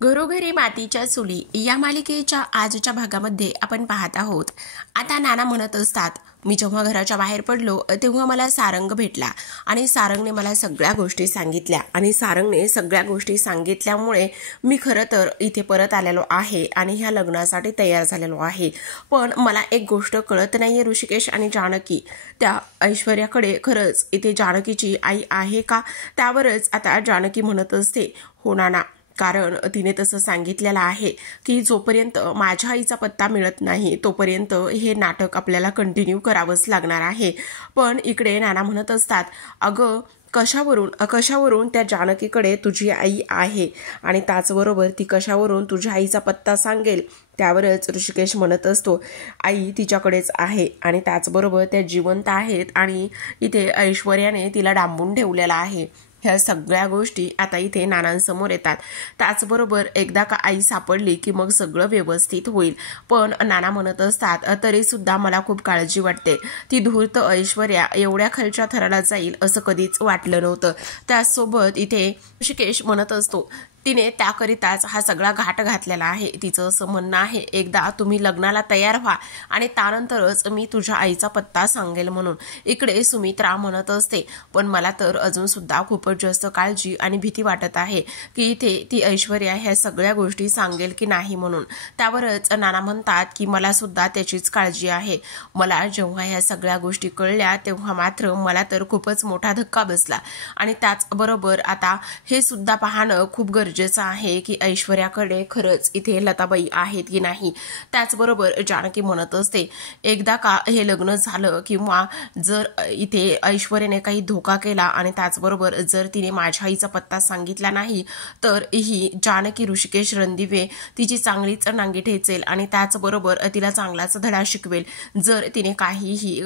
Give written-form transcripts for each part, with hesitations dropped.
घरोघरी मातीच्या चुली या मालिकेच्या आजच्या भागामध्ये आपण पाहत आहोत। आता नाना म्हणत असतात, मी जेव्हा घराच्या बाहेर पडलो तेव्हा मला सारंग भेटला आणि सारंगने मला सगळ्या गोष्टी सांगितल्या आणि सारंगने सगळ्या गोष्टी सांगितल्यामुळे मी खरं तर इथे परत आलेलो आहे आणि ह्या लग्नासाठी तयार झालेलो आहे। पण मला एक गोष्ट कळत नाहीये ऋषिकेश आणि जानकी, त्या ऐश्वर्याकडे खरंच इथे जानकीची आई आहे का? त्यावरच आता जानकी म्हणत असते, हो नाना, कारण तिने तसं सांगितलेलं आहे की जोपर्यंत माझ्या आईचा पत्ता मिळत नाही तोपर्यंत हे नाटक आपल्याला कंटिन्यू करावंच लागणार आहे। पण इकडे नाना म्हणत असतात, अगं कशावरून त्या जानकीकडे तुझी आई आहे आणि त्याचबरोबर ती कशावरून तुझ्या आईचा पत्ता सांगेल? त्यावरच ऋषिकेश म्हणत असतो, आई तिच्याकडेच आहे आणि त्याचबरोबर त्या जिवंत आहेत आणि इथे ऐश्वर्याने तिला डांबून ठेवलेला आहे। ह्या सगळ्या गोष्टी आता इथे नानांसमोर येतात। त्याचबरोबर एकदा का आई सापडली की मग सगळं व्यवस्थित होईल। पण नाना म्हणत असतात, तरी सुद्धा मला खूप काळजी वाटते। ती धूर्त ऐश्वर्या एवढ्या खालच्या थराला जाईल असं कधीच वाटलं नव्हतं। त्याचसोबत इथे ऋषिकेश म्हणत असतो, तिने त्याकरिताच हा सगळा घाट घातलेला आहे। तिचं असं म्हणणं आहे, एकदा तुम्ही लग्नाला तयार व्हा आणि त्यानंतरच मी तुझ्या आईचा पत्ता सांगेल म्हणून। इकडे सुमित्रा म्हणत असते, पण मला तर अजून सुद्धा खूपच जास्त काळजी आणि भीती वाटत आहे की इथे ती ऐश्वर्या ह्या सगळ्या गोष्टी सांगेल की नाही म्हणून। त्यावरच नाना म्हणतात की मला सुद्धा त्याचीच काळजी आहे। मला जेव्हा ह्या सगळ्या गोष्टी कळल्या तेव्हा मात्र मला तर खूपच मोठा धक्का बसला आणि त्याचबरोबर आता हे सुद्धा पाहणं खूप गरजेचं आहे की ऐश्वर्याकडे खरंच इथे लताबाई आहेत की नाही। त्याचबरोबर जानकी म्हणत असते, एकदा का हे लग्न झालं किंवा जर इथे ऐश्वर्याने काही धोका केला आणि त्याचबरोबर जर तिने माझ्या आईचा पत्ता सांगितला नाही तर ही जानकी ऋषिकेश रणदिवे तिची चांगलीच नांगी ठेचेल आणि त्याचबरोबर तिला चांगलाच धडा शिकवेल। जर तिने काहीही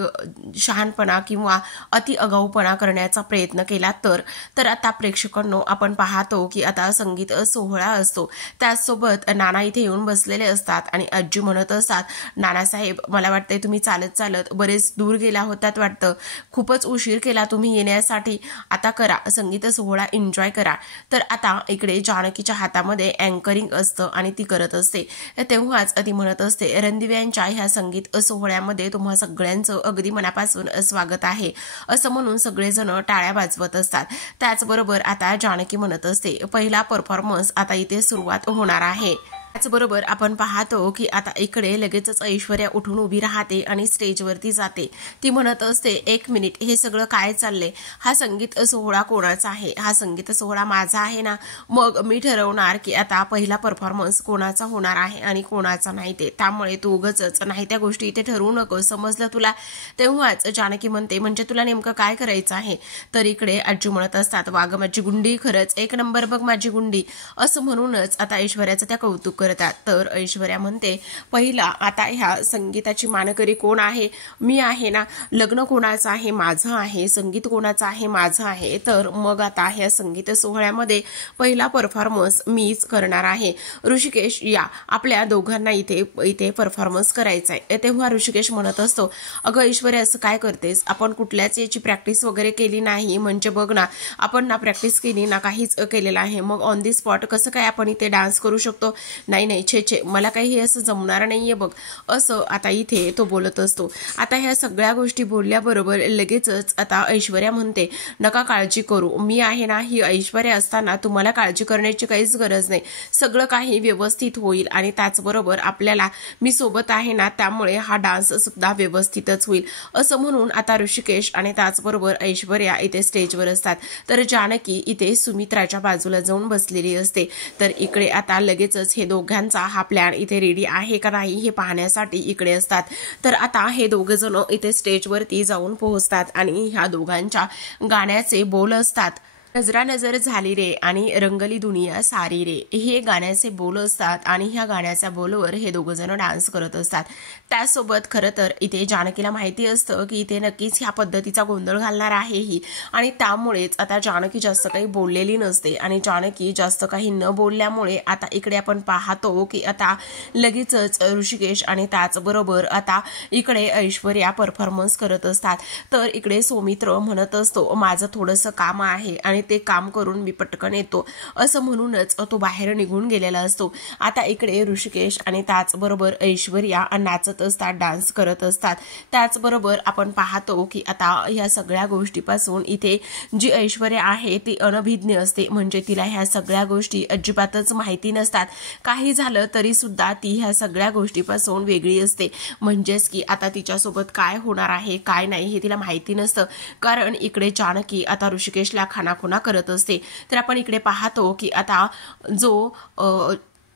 शहाणपणा किंवा अति आगाऊपणा करण्याचा प्रयत्न केला तर आता प्रेक्षकांनो आपण पाहतो की आता संगीत सोहळा असतो। त्याचसोबत नाना इथे येऊन बसलेले असतात आणि आजी म्हणत असतात, नानासाहेब मला वाटतंय तुम्ही चालत चालत बरेच दूर गेला होतात वाटतं, खूपच उशीर केला तुम्ही येण्यासाठी, आता करा संगीत सोहळा एन्जॉय करा। तर आता इकडे जानकीच्या हातामध्ये अँकरिंग असतं आणि ती करत असते। तेव्हाच ती म्हणत असते, रणदिव्यांच्या ह्या संगीत सोहळ्यामध्ये तुम्हा सगळ्यांचं अगदी मनापासून स्वागत आहे असं म्हणून सगळेजण टाळ्या वाजवत असतात। त्याचबरोबर आता जानकी म्हणत असते, पहिला परफॉर्मन्स आता इथे सुरुवात होणार आहे। त्याचबरोबर आपण पाहतो की आता इकडे लगेचच ऐश्वर्या उठून उभी राहते आणि स्टेजवरती जाते। ती म्हणत असते, एक मिनिट, हे सगळं काय चाललंय? हा संगीत सोहळा कोणाचा आहे? हा संगीत सोहळा माझा आहे ना? मग मी ठरवणार की आता पहिला परफॉर्मन्स कोणाचा होणार आहे आणि कोणाचा नाही ते। त्यामुळे तू उगाचच नाही त्या गोष्टी इथे ठरवू नको, समजलं तुला? तेव्हाच जानकी म्हणते, म्हणजे तुला नेमकं काय करायचं आहे? तर इकडे आजी म्हणत असतात, वाग माझी गुंडी, खरंच एक नंबर बघ माझी गुंडी, असं म्हणूनच आता ऐश्वर्याचं त्या कौतुक करतात। तर ऐश्वर्या म्हणते, पहिला आता ह्या संगीताची मानकरी कोण आहे? मी आहे ना? लग्न कोणाचं आहे? माझं आहे। संगीत कोणाचं आहे? माझं आहे। तर मग आता ह्या संगीत सोहळ्यामध्ये पहिला परफॉर्मन्स मीच करणार आहे। ऋषिकेश, या आपल्या दोघांना इथे परफॉर्मन्स करायचा आहे। तेव्हा ऋषिकेश म्हणत असतो, अगं ऐश्वर्या असं काय करतेस? आपण कुठल्याच याची प्रॅक्टिस वगैरे केली नाही, म्हणजे बघ ना, आपण ना प्रॅक्टिस केली ना काहीच केलेलं आहे, मग ऑन दी स्पॉट कसं काय आपण इथे डान्स करू शकतो? नाही नाही, छे, मला काही हे असं जमणार नाहीये बघ, असं आता इथे तो बोलत असतो। आता ह्या सगळ्या गोष्टी बोलल्याबरोबर लगेचच आता ऐश्वर्या म्हणते, नका काळजी करू, मी आहे ना, ही ऐश्वर्या असताना तुम्हाला काळजी करण्याची काहीच गरज नाही, सगळं काही व्यवस्थित होईल आणि त्याचबरोबर आपल्याला मी सोबत आहे ना, त्यामुळे हा डान्स सुद्धा व्यवस्थितच होईल, असं म्हणून आता ऋषिकेश आणि त्याचबरोबर ऐश्वर्या इथे स्टेजवर असतात। तर जानकी इथे सुमित्राच्या बाजूला जाऊन बसलेली असते। तर इकडे आता लगेचच हे दोघांचा हा प्लॅन इथे रेडी आहे का नाही हे पाहण्यासाठी इकडे असतात। तर आता हे दोघे जण इथे स्टेजवरती जाऊन पोहोचतात आणि ह्या दोघांच्या गाण्याचे बोल असतात, नजरा नजर झाली रे आणि रंगली दुनिया सारी रे, हे गाण्याचे बोल असतात आणि ह्या गाण्याच्या बोलवर हे दोघं जण डान्स करत असतात। त्यासोबत खरं तर इथे जानकीला माहिती असतं की इथे नक्कीच ह्या पद्धतीचा गोंधळ घालणार आहे ही, आणि त्यामुळेच आता जानकी जास्त काही बोललेली नसते आणि जानकी जास्त काही न बोलल्यामुळे आता इकडे आपण पाहतो की आता लगेचच ऋषिकेश आणि त्याचबरोबर आता इकडे ऐश्वर्या परफॉर्मन्स करत असतात। तर इकडे सौमित्र म्हणत असतो, माझं थोडंसं काम आहे आणि आणि ते काम करून मी पटकन येतो असं म्हणूनच तो बाहेर निघून गेलेला असतो। आता इकडे ऋषिकेश आणि त्याचबरोबर ऐश्वर्या नाचत असतात, डान्स करत असतात। त्याचबरोबर आपण पाहतो की आता ह्या सगळ्या गोष्टीपासून इथे जी ऐश्वर्या आहे ती अनभिज्ञ असते, म्हणजे तिला ह्या सगळ्या गोष्टी अजिबातच माहिती नसतात। काही झालं तरी सुद्धा ती ह्या सगळ्या गोष्टीपासून वेगळी असते, म्हणजेच की आता तिच्यासोबत काय होणार आहे काय नाही हे तिला माहिती नसतं। कारण इकडे जानकी आता ऋषिकेशला खानाखुणा करत असते। तर आपण इकडे पाहतो की आता जो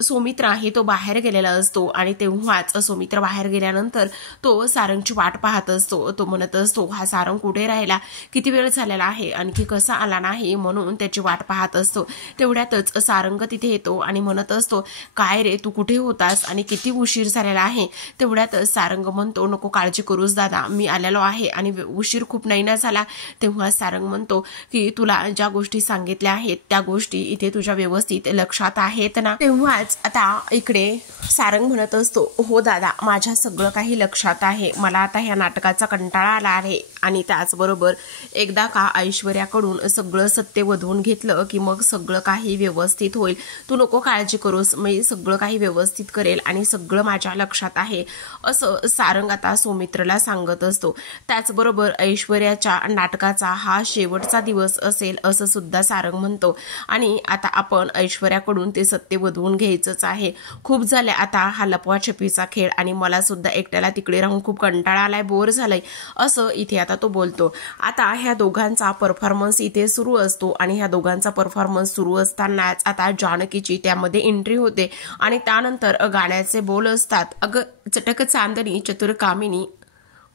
सौमित्र आहे तो बाहेर गेलेला असतो आणि तेव्हाच सौमित्र बाहेर गेल्यानंतर तो सारंगची वाट पाहत असतो। तो म्हणत असतो हा सारंग कुठे राहिला, किती वेळ झालेला आहे, आणखी कसा आला नाही म्हणून त्याची वाट पाहत असतो। तेवढ्यातच सारंग तिथे येतो आणि म्हणत असतो काय रे तू कुठे होतास आणि किती उशीर झालेला आहे। तेवढ्यातच सारंग म्हणतो नको काळजी करूस दादा, मी आलेलो आहे आणि उशीर खूप नाही ना झाला। तेव्हा सारंग म्हणतो की तुला ज्या गोष्टी सांगितल्या आहेत त्या गोष्टी इथे तुझ्या व्यवस्थित लक्षात आहेत ना। तेव्हा आता इकडे सारंग म्हणत असतो हो दादा माझ्या सगळं काही लक्षात आहे, मला आता ह्या नाटकाचा कंटाळा आला आहे आणि त्याचबरोबर एकदा का ऐश्वर्याकडून सगळं सत्य वधवून घेतलं की मग सगळं काही व्यवस्थित होईल, तू नको काळजी करूस, मी सगळं काही व्यवस्थित करेल आणि सगळं माझ्या लक्षात आहे असं सारंग आता सौमित्रला सांगत असतो। त्याचबरोबर ऐश्वर्याच्या नाटकाचा हा शेवटचा दिवस असेल असं सुद्धा सारंग म्हणतो आणि आता आपण ऐश्वर्याकडून ते सत्य वधवून घ्यायचंच आहे। खूप झाले आता हा लपवाछपीचा खेळ आणि मला सुद्धा एकट्याला तिकडे राहून खूप कंटाळा आलाय, बोर झालाय असं इथे आता तो बोलतो। आता ह्या दोघांचा परफॉर्मन्स इथे सुरू असतो आणि ह्या दोघांचा परफॉर्मन्स सुरू असतानाच आता जानकीची त्यामध्ये एंट्री होते आणि त्यानंतर गाण्याचे बोल असतात। अगं चटक चांदणी चतुर कामिनी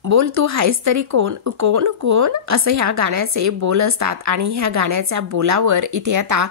बोल तू हायस तरी कोण कोण कोण असं ह्या गाण्याचे बोल असतात आणि ह्या गाण्याच्या बोलावर इथे आता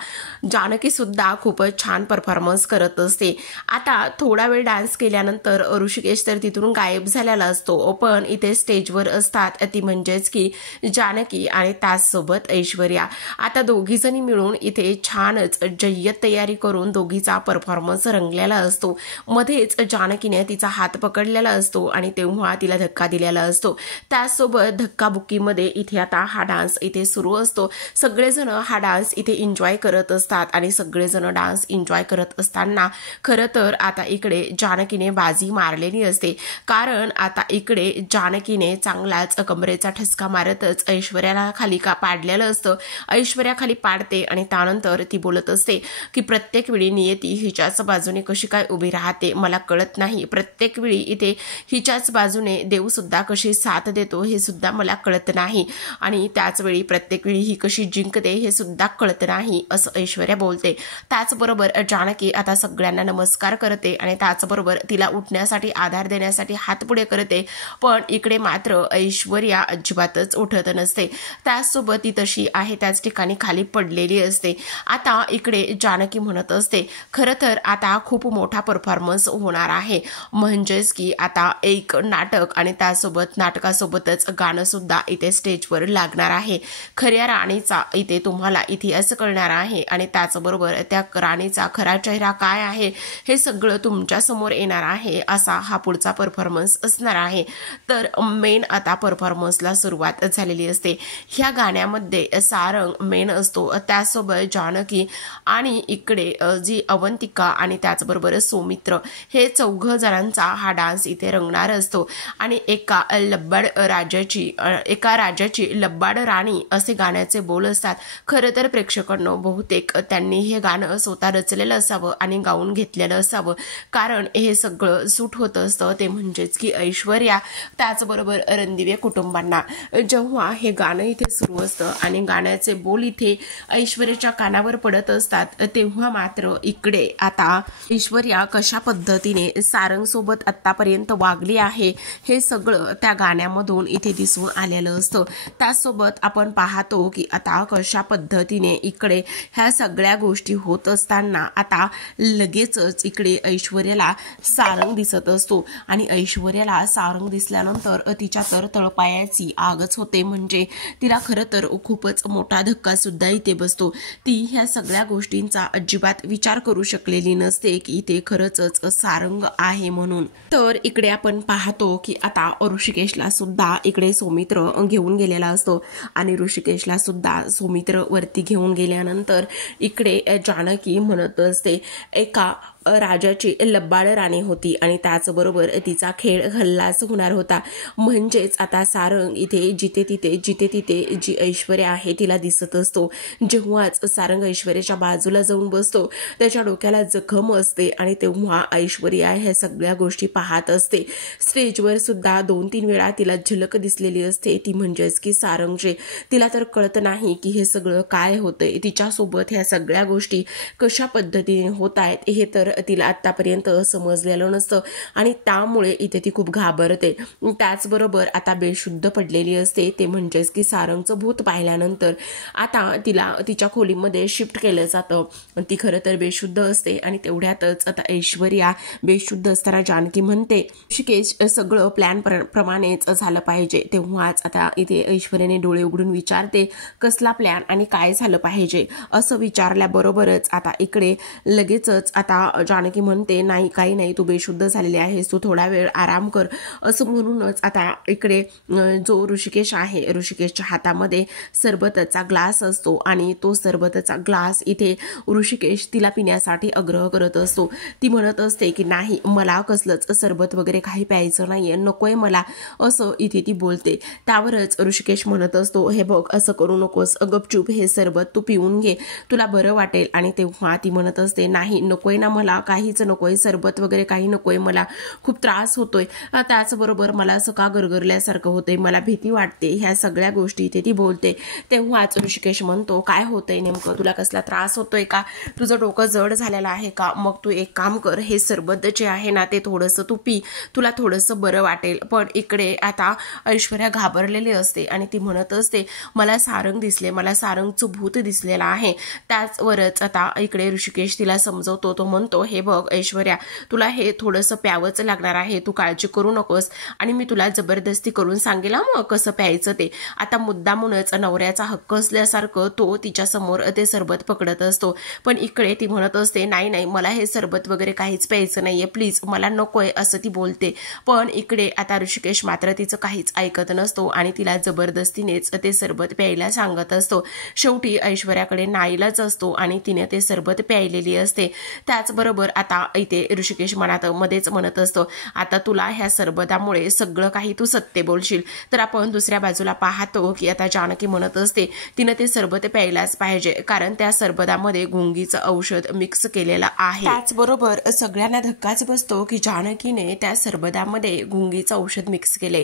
जानकी सुद्धा खूपच छान परफॉर्मन्स करत असते। आता थोडा वेळ डान्स केल्यानंतर ऋषिकेश तर तिथून गायब झालेला असतो, पण इथे स्टेजवर असतात ती म्हणजेच की जानकी आणि त्याचसोबत ऐश्वर्या। आता दोघी जणी मिळून इथे छानच जय्यत तयारी करून दोघीचा परफॉर्मन्स रंगलेला असतो। मध्येच जानकीने तिचा हात पकडलेला असतो आणि तेव्हा तिला धक्का दिलेला असतो। त्यासोबत धक्काबुक्कीमध्ये इथे आता हा डान्स इथे सुरू असतो। सगळेजण हा डान्स इथे एन्जॉय करत असतात आणि सगळेजण डान्स एन्जॉय करत असताना खरं तर आता इकडे जानकीने बाजी मारलेली असते, कारण आता इकडे जानकीने चांगलाच कमरेचा ठसका मारतच ऐश्वर्याला खाली का पाडलेलं असतं। ऐश्वर्या खाली पाडते आणि त्यानंतर ती बोलत असते की प्रत्येक वेळी नियती हिच्याच बाजूने कशी काय उभी राहते मला कळत नाही, प्रत्येक वेळी इथे हिच्याच बाजूने देव सुद्धा कशी साथ देतो हे सुद्धा मला कळत नाही आणि त्याच वेळी प्रत्येक वेळी ही कशी जिंकते हे सुद्धा कळत नाही असं ऐश्वर्या बोलते। त्याचबरोबर जानकी आता सगळ्यांना नमस्कार करते आणि त्याचबरोबर तिला उठण्यासाठी आधार देण्यासाठी हात पुढे करते, पण इकडे मात्र ऐश्वर्या अजिबातच उठत नसते। त्याचसोबत ती तशी आहे त्याच ठिकाणी खाली पडलेली असते। आता इकडे जानकी म्हणत असते खरं तर आता खूप मोठा परफॉर्मन्स होणार आहे, म्हणजेच की आता एक नाटक आणि त्यासोबत नाटकासोबतच गाणं सुद्धा इथे स्टेजवर लागणार आहे। खऱ्या राणीचा इथे तुम्हाला इतिहास कळणार आहे आणि त्याचबरोबर त्या राणीचा खरा चेहरा काय आहे हे सगळं तुमच्या समोर येणार आहे असा हा पुढचा परफॉर्मन्स असणार आहे। तर मेन आता परफॉर्मन्सला सुरुवात झालेली असते। ह्या गाण्यामध्ये सारंग मेन असतो, त्यासोबत जानकी आणि इकडे जी अवंतिका आणि त्याचबरोबर सौमित्र हे चौघ जणांचा हा डान्स इथे रंगणार असतो आणि एका राजाची लब्बाड राणी असे गाण्याचे बोल असतात। खरं तर प्रेक्षकांनो बहुतेक त्यांनी हे गाणं स्वतः रचलेलं असावं आणि गाऊन घेतलेलं असावं, कारण हे सगळं सूट होत असतं ते म्हणजेच की ऐश्वर्या त्याचबरोबर रणदिवे कुटुंबांना। जेव्हा हे गाणं इथे सुरू असतं आणि गाण्याचे बोल इथे ऐश्वर्याच्या कानावर पडत असतात तेव्हा मात्र इकडे आता ऐश्वर्या कशा पद्धतीने सारंग सोबत आतापर्यंत वागली आहे हे सगळं त्या गाण्यामधून इथे दिसून आलेलं असतं। त्यासोबत आपण पाहतो की आता कशा पद्धतीने इकडे ह्या सगळ्या गोष्टी होत असताना आता लगेचच इकडे ऐश्वर्याला सारंग दिसत असतो आणि ऐश्वर्याला सारंग दिसल्यानंतर तिच्या तर तळपायाची आगच होते, म्हणजे तिला खरं तर खूपच मोठा धक्का सुद्धा इथे बसतो। ती ह्या सगळ्या गोष्टींचा अजिबात विचार करू शकलेली नसते की इथे खरंच सारंग आहे म्हणून। तर इकडे आपण पाहतो की आता ऋषिकेशला सुद्धा इकडे सौमित्र घेऊन गेलेला असतो आणि ऋषिकेशला सुद्धा सौमित्र वरती घेऊन गेल्यानंतर इकडे जानकी म्हणत असते एका राजाची लब्बाड राणी होती आणि त्याचबरोबर तिचा खेळ हल्लाच होणार होता. म्हणजेच आता सारंग इथे जिथे तिथे जी ऐश्वर्या आहे तिला दिसत असतो. जेव्हाच सारंग ऐश्वर्याच्या बाजूला जाऊन बसतो त्याच्या डोक्याला जखम असते आणि तेव्हा ऐश्वर्या ह्या सगळ्या गोष्टी पाहत असते. स्टेजवर सुद्धा 2-3 वेळा तिला झलक दिसलेली असते, ती म्हणजेच की सारंगचे. तिला तर कळत नाही की हे सगळं काय होतंय, तिच्यासोबत ह्या सगळ्या गोष्टी कशा पद्धतीने होत आहेत हे तर तिला आतापर्यंत समजलेलं नसतं आणि त्यामुळे इथे ती खूप घाबरते. त्याचबरोबर आता बेशुद्ध पडलेली असते, ते म्हणजेच की सारंगचं भूत पाहिल्यानंतर आता तिला तिच्या खोलीमध्ये शिफ्ट केलं जातं. ती खरं तर बेशुद्ध असते आणि तेवढ्यातच आता ऐश्वर्या बेशुद्ध असताना जानकी म्हणते ऋषिकेश सगळं प्लॅन प्रमाणेच झालं पाहिजे. तेव्हाच आता इथे ऐश्वर्याने डोळे उघडून विचारते कसला प्लॅन आणि काय झालं पाहिजे. असं विचारल्याबरोबरच आता इकडे लगेचच आता जानकी म्हणते नाही काही नाही, तू बेशुद्ध झालेली आहेस, तू थोडा वेळ आराम कर. असं म्हणूनच आता इकडे जो ऋषिकेश आहे ऋषिकेशच्या हातामध्ये सरबताचा ग्लास असतो आणि तो सरबताचा ग्लास इथे ऋषिकेश तिला पिण्यासाठी आग्रह करत असतो. ती म्हणत असते की नाही मला कसलंच सरबत वगैरे काही प्यायचं नाहीये, नकोय मला, असं इथे ती बोलते. त्यावरच ऋषिकेश म्हणत असतो हे बघ असं करू नकोस, गपचूप हे सरबत तू पिऊन घे, तुला बरं वाटेल. आणि तेव्हा ती म्हणत असते नाही नकोय ना, मला काहीच नकोय, सरबत वगैरे काही नकोय, मला खूप त्रास होतोय, त्याचबरोबर मला असं का गरगरल्यासारखं होतंय, मला भीती वाटते, ह्या सगळ्या गोष्टी इथे ती बोलते. तेव्हाच ऋषिकेश म्हणतो काय होतंय नेमकं, तुला कसला त्रास होतोय का, तुझं डोकं जड झालेलं आहे का, मग तू एक काम कर, हे सरबत जे आहे ना ते थोडंसं तू पी, तुला थोडंसं बरं वाटेल. पण इकडे आता ऐश्वर्या घाबरलेली असते आणि ती म्हणत असते मला सारंग दिसले, मला सारंगचं भूत दिसलेलं आहे. त्याचवरच आता इकडे ऋषिकेश तिला समजवतो. तो म्हणतो हे बघ ऐश्वर्या तुला हे थोडंसं प्यावंच लागणार आहे, तू काळजी करू नकोस आणि मी तुला जबरदस्ती करून सांगेल मग कसं प्यायचं ते. आता मुद्दामूनच नवऱ्याचा हक्क असल्यासारखं तो तिच्या समोर ते सरबत पकडत असतो. पण इकडे ती म्हणत असते नाही नाही मला हे सरबत वगैरे काहीच प्यायचं नाहीये, प्लीज मला नकोय, असं ती बोलते. पण इकडे आता ऋषिकेश मात्र तिचं काहीच ऐकत नसतो आणि तिला जबरदस्तीनेच ते सरबत प्यायला सांगत असतो. शेवटी ऐश्वर्याकडे नाईलाज असतो आणि तिने ते सरबत प्यायलेली असते. त्याचबरोबर आता इथे ऋषिकेश मध्येच म्हणत असतो आता तुला ह्या सरबतामुळे सगळं काही तू सत्य बोलशील. तर आपण दुसऱ्या बाजूला पाहतो की आता जानकी म्हणत असते तिने ते सरबत प्यायलाच पाहिजे कारण त्या सरबतामध्ये गुंगीचं औषध मिक्स केलेलं आहे. त्याचबरोबर सगळ्यांना धक्काच बसतो की जानकीने त्या सरबतामध्ये गुंगीचं औषध मिक्स केले.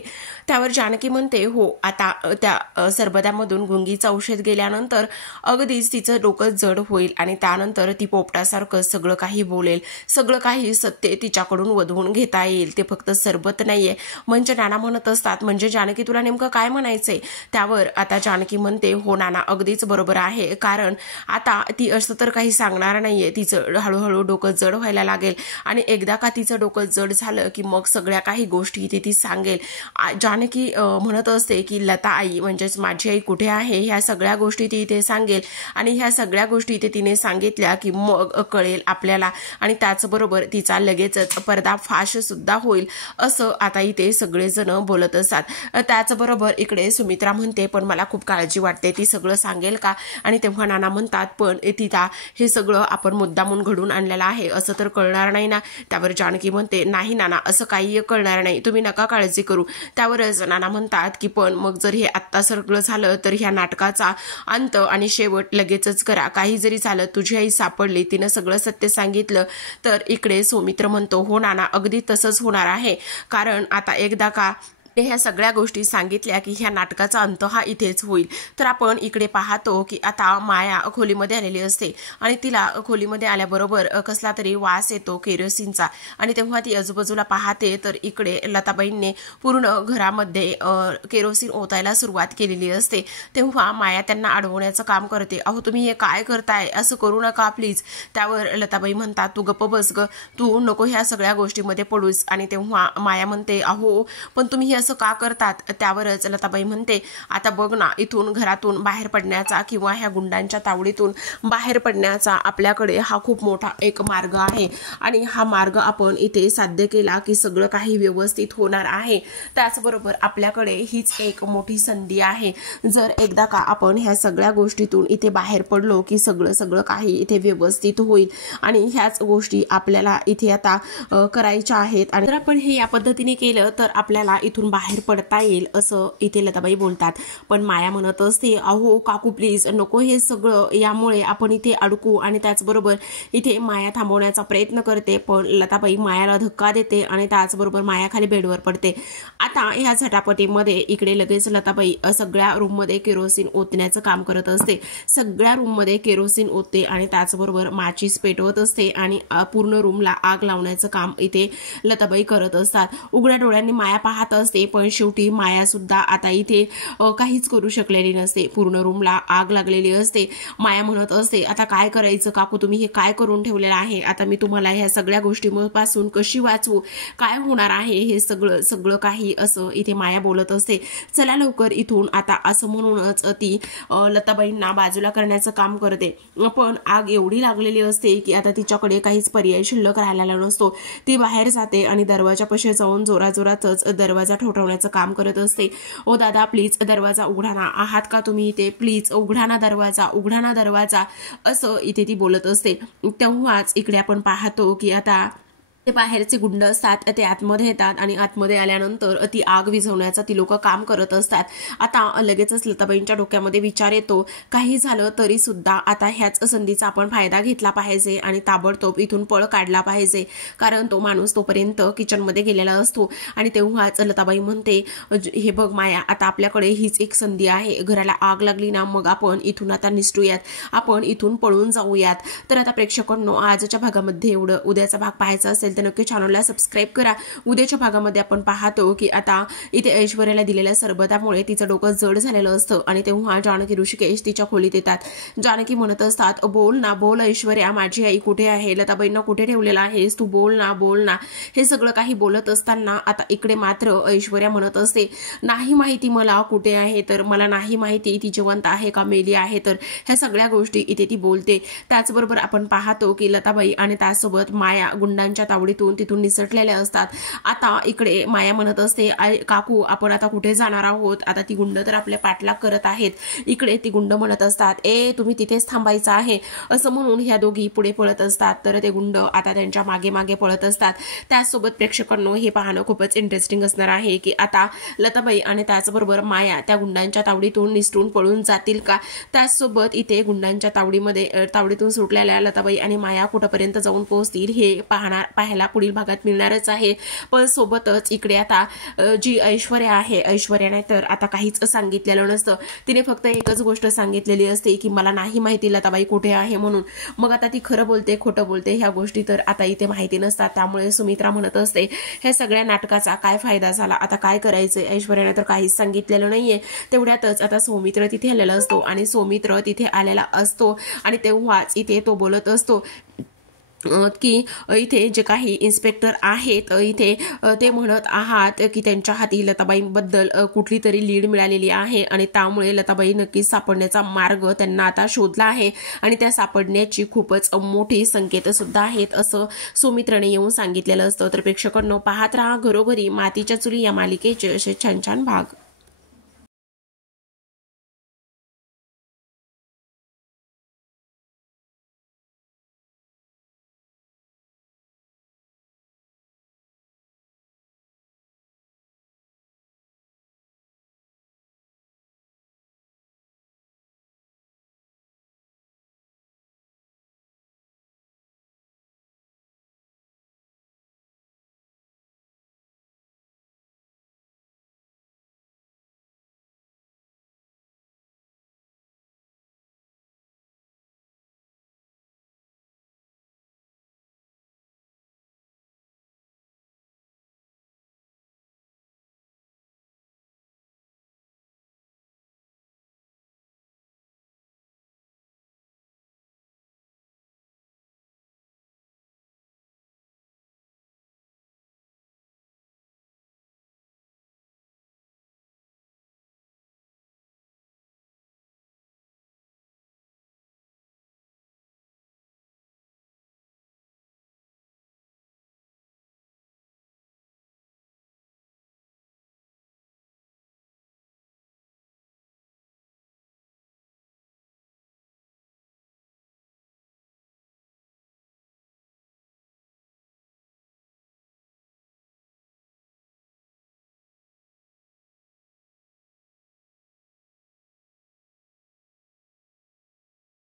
त्यावर जानकी म्हणते हो आता त्या सरबतामधून गुंगीचं औषध गेल्यानंतर अगदीच तिचं डोकं जड होईल आणि त्यानंतर ती पोपटासारखं सगळं काही बोलेल, सगळं काही सत्य तिच्याकडून वधवून घेता येईल, ते फक्त सरबत नाहीये. म्हणजे नाना म्हणत असतात म्हणजे जानकी तुला नेमकं काय म्हणायचंय. त्यावर आता जानकी म्हणते हो नाना अगदीच बरोबर आहे, कारण आता ती असं तर काही सांगणार नाहीये, तिचं हळूहळू डोकं जड व्हायला लागेल आणि एकदा का तिचं डोकं जड झालं की मग सगळ्या काही गोष्टी इथे ती सांगेल. जानकी म्हणत असते की लता आई म्हणजेच माझी आई कुठे आहे, ह्या सगळ्या गोष्टी ती इथे सांगेल आणि ह्या सगळ्या गोष्टी इथे तिने सांगितल्या की मग कळेल आपल्याला आणि त्याचबरोबर तिचा लगेचच पर्दाफाश सुद्धा होईल, असं आता इथे सगळेजण बोलत असतात. त्याचबरोबर इकडे सुमित्रा म्हणते पण मला खूप काळजी वाटते, ती सगळं सांगेल का. आणि तेव्हा नाना म्हणतात पण तिला हे सगळं आपण मुद्दामून घडून आणलेलं आहे असं तर कळणार नाही ना. त्यावर जानकी म्हणते नाही नाना असं काही कळणार नाही, तुम्ही नका काळजी करू. त्यावरच नाना म्हणतात की पण मग जर हे आत्ता सगळं झालं तर ह्या नाटकाचा अंत आणि शेवट लगेचच करा, काही जरी झालं तुझी आई सापडली, तिनं सगळं सत्य सांगितलं तर. इकडे सौमित्र म्हणतो हो नाना अगदी तसंच होणार आहे, कारण आता एकदा का ह्या सगळ्या गोष्टी सांगितल्या की ह्या नाटकाचा अंत हा इथेच होईल. तर आपण इकडे पाहतो की आता माया खोलीमध्ये आलेली असते आणि तिला खोलीमध्ये आल्याबरोबर कसला तरी वास येतो केरोसिनचा आणि तेव्हा ती आजूबाजूला पाहते तर इकडे लताबाईंनी पूर्ण घरामध्ये केरोसिन ओतायला सुरुवात केलेली असते. तेव्हा माया त्यांना अडवण्याचं काम करते, अहो तुम्ही हे काय करताय, असं करू नका प्लीज. त्यावर लताबाई म्हणतात तू गप्प बस ग, तू नको ह्या सगळ्या गोष्टीमध्ये पडूस. आणि तेव्हा माया म्हणते अहो पण तुम्ही असं का करतात त्यावरच लताबाई म्हणते, आता बघ ना, इथून घरातून बाहेर पडण्याचा किंवा ह्या गुंडांच्या तावडीतून बाहेर पडण्याचा आपल्याकडे हा खूप मोठा एक मार्ग आहे आणि हा मार्ग आपण इथे साध्य केला की सगळं काही व्यवस्थित होणार आहे। त्याचबरोबर आपल्याकडे हीच एक मोठी संधी आहे, जर एकदा का आपण ह्या सगळ्या गोष्टीतून इथे बाहेर पडलो की सगळं काही इथे व्यवस्थित होईल आणि ह्याच गोष्टी आपल्याला इथे आता करायच्या आहेत आणि जर आपण हे या पद्धतीने केलं तर आपल्याला इथून बाहेर पडता येईल असं इथे लताबाई बोलतात। पण माया म्हणत असते, अहो काकू प्लीज नको हे सगळं, यामुळे आपण इथे अडकू आणि त्याचबरोबर इथे माया थांबवण्याचा प्रयत्न करते, पण लताबाई मायाला धक्का देते आणि त्याचबरोबर माया खाली बेडवर पडते। आता ह्या झटापटीमध्ये इकडे लगेच लताबाई सगळ्या रूममध्ये केरोसिन ओतण्याचं काम करत असते, सगळ्या रूममध्ये केरोसिन ओतते आणि त्याचबरोबर माचीस पेटवत असते आणि पूर्ण रूमला आग लावण्याचं काम इथे लताबाई करत असतात। उघड्या डोळ्यांनी माया पाहत असते, पण शेवटी माया सुद्धा आता इथे काहीच करू शकलेली नसते, पूर्ण रूमला आग लागलेली असते। माया म्हणत असते, आता काय करायचं काकू, तुम्ही हे काय करून ठेवलेलं आहे, आता मी तुम्हाला ह्या सगळ्या गोष्टींपासून कशी वाचवू, काय होणार आहे हे सगळं काही असं इथे माया बोलत असते। चला लवकर इथून आता असं म्हणूनच ती लताबाईंना बाजूला करण्याचं काम करते, पण आग एवढी लागलेली असते की आता तिच्याकडे काहीच पर्याय शिल्लक राहिलेला नसतो। ती बाहेर जाते आणि दरवाजापाशी जाऊन जोराजोरातच दरवाजा ठोठावण्याचं काम करत असते। ओ दादा प्लीज दरवाजा उघडा ना, आहात का तुम्ही इथे, प्लीज उघडा ना दरवाजा, उघडा ना दरवाजा, असं इथे ती बोलत असते। तेव्हाच इकडे आपण पाहतो की आता ते बाहेरचे गुंड असतात ते आतमध्ये येतात आणि आतमध्ये आल्यानंतर ती आग विझवण्याचा ती लोक काम करत असतात। आता लगेचच लताबाईंच्या डोक्यामध्ये विचार येतो, काही झालं तरी सुद्धा आता ह्याच संधीचा आपण फायदा घेतला पाहिजे आणि ताबडतोब इथून पळ काढला पाहिजे, कारण तो माणूस तोपर्यंत किचनमध्ये गेलेला असतो। आणि तेव्हाच लताबाई म्हणते, हे बघ माया, आता आपल्याकडे हीच एक संधी आहे, घराला आग लागली ना मग आपण इथून आता निसटूयात, आपण इथून पळून जाऊयात। तर आता प्रेक्षकांनो, आजच्या भागामध्ये एवढं, उद्याचा भाग पाहायचा असेल तर नक्की चॅनलला सबस्क्राइब करा। उद्याच्या भागामध्ये आपण पाहतो की आता इथे ऐश्वर्याला दिलेल्या सरबतामुळे तिचं डोकं जड झालेलं असतं आणि तेव्हा जानकी ऋषिकेश तिच्या खोलीत येतात। जानकी म्हणत असतात, बोल ना, बोल ऐश्वर्या, माझी आई कुठे आहे, लताबाईंना कुठे ठेवलेला आहेस, तू बोल ना, बोल ना। हे सगळं काही बोलत असताना आता इकडे मात्र ऐश्वर्या म्हणत असते, नाही माहिती मला कुठे आहे, तर मला नाही माहिती ती जिवंत आहे का मेली आहे, तर ह्या सगळ्या गोष्टी इथे ती बोलते। त्याचबरोबर आपण पाहतो की लताबाई आणि त्यासोबत माया गुंडांच्या तावडीतून तिथून निसटलेल्या असतात। आता इकडे माया म्हणत असते, काकू आपण आता कुठे जाणार आहोत, आता ती गुंड तर आपले पाठलाग करत आहेत। इकडे ती गुंड म्हणत असतात, तुम्ही तिथेच थांबायचं आहे, असं म्हणून ह्या दोघी पुढे पळत असतात, तर ते गुंड आता त्यांच्या मागे मागे पळत असतात। त्याचसोबत प्रेक्षकांनो, हे पाहणं खूपच इंटरेस्टिंग असणार आहे की आता लताबाई आणि त्याचबरोबर माया त्या गुंडांच्या तावडीतून निसटून पळून जातील का, त्याचसोबत इथे गुंडांच्या तावडीतून सुटलेल्या लताबाई आणि माया कुठपर्यंत जाऊन पोहोचतील हे पाहायला पुढील भागात मिळणारच आहे। पण सोबतच इकडे आता जी ऐश्वर्या आहे, ऐश्वर्याने तर आता काहीच सांगितलेलं नसतं, तिने फक्त एकच गोष्ट सांगितलेली असते की मला नाही माहिती लताबाई कुठे आहे म्हणून। मग आता ती खरं बोलते खोटं बोलते ह्या गोष्टी तर आता इथे माहिती नसतात। त्यामुळे सुमित्रा म्हणत असते, ह्या सगळ्या नाटकाचा काय फायदा झाला, आता काय करायचंय, ऐश्वर्याने तर काहीच सांगितलेलं नाहीये। तेवढ्यातच आता सौमित्र तिथे आलेला असतो आणि सौमित्र तिथे आलेला असतो आणि तेव्हाच इथे तो बोलत असतो की इथे जे काही इन्स्पेक्टर आहेत इथे ते म्हणत आहात की त्यांच्या हाती लताबाईंबद्दल कुठली तरी लीड मिळालेली आहे आणि त्यामुळे लताबाई नक्कीच सापडण्याचा मार्ग त्यांना आता शोधला आहे आणि त्या सापडण्याची खूपच मोठी संकेत सुद्धा आहेत असं सौमित्रने येऊन सांगितलेलं असतं। तर प्रेक्षकांनो, पाहत राहा घरोघरी मातीच्या चुली या मालिकेचे असे छान छान भाग।